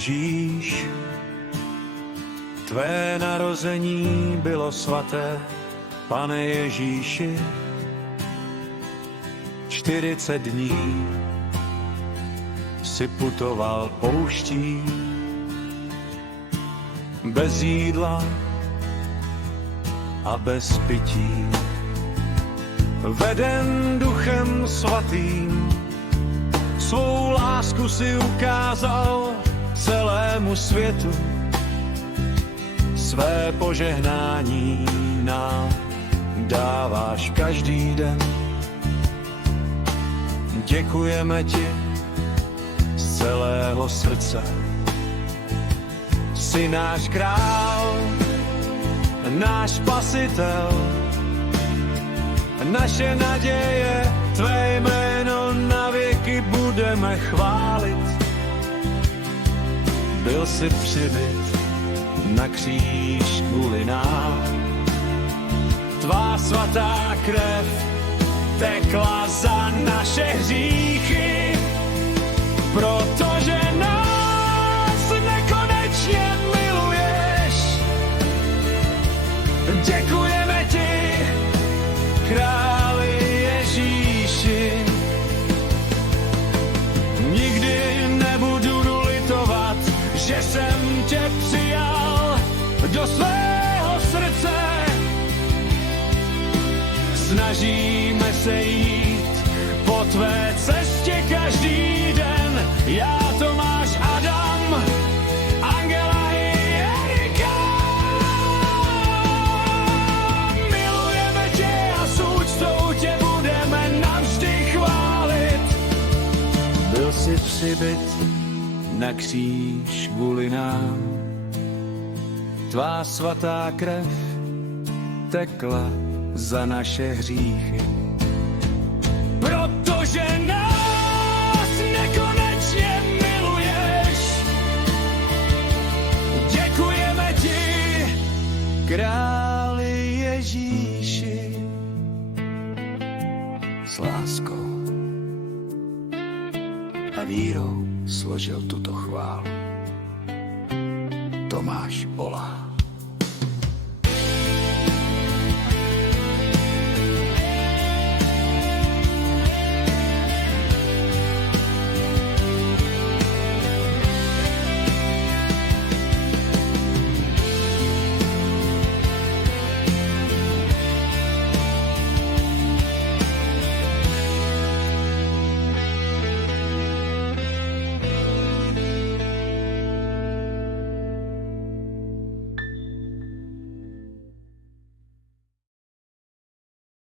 Ježíš, tvé narození bylo svaté, Pane Ježíši. 40 dní si putoval pouští, bez jídla a bez pití. Veden Duchem Svatým, svou lásku si ukázal celému světu. Své požehnání nám dáváš každý den. Děkujeme ti z celého srdce. Jsi náš král, náš spasitel, naše naděje, tvé jméno na věky budeme chválit. Byl jsi přibyt na kříž kvůli nám, tvá svatá krev tekla za naše hříchy, protože nás nekonečně miluješ. Děkujeme ti, králi Ježíši. Nikdy nebudu litovat, že jsem tě přijal do svého srdce. Snažíme se jít po tvé cestě každý den. Já, Tomáš, Adam, Angela i Erika. Milujeme tě a s úctou tě budeme navždy chválit. Byl jsi přibyt na kříž kvůli nám, tvá svatá krev tekla za naše hříchy. Protože nás nekonečně miluješ, děkujeme ti, králi Ježíši. S láskou a vírou složil tuto chválu Tomáš Olah.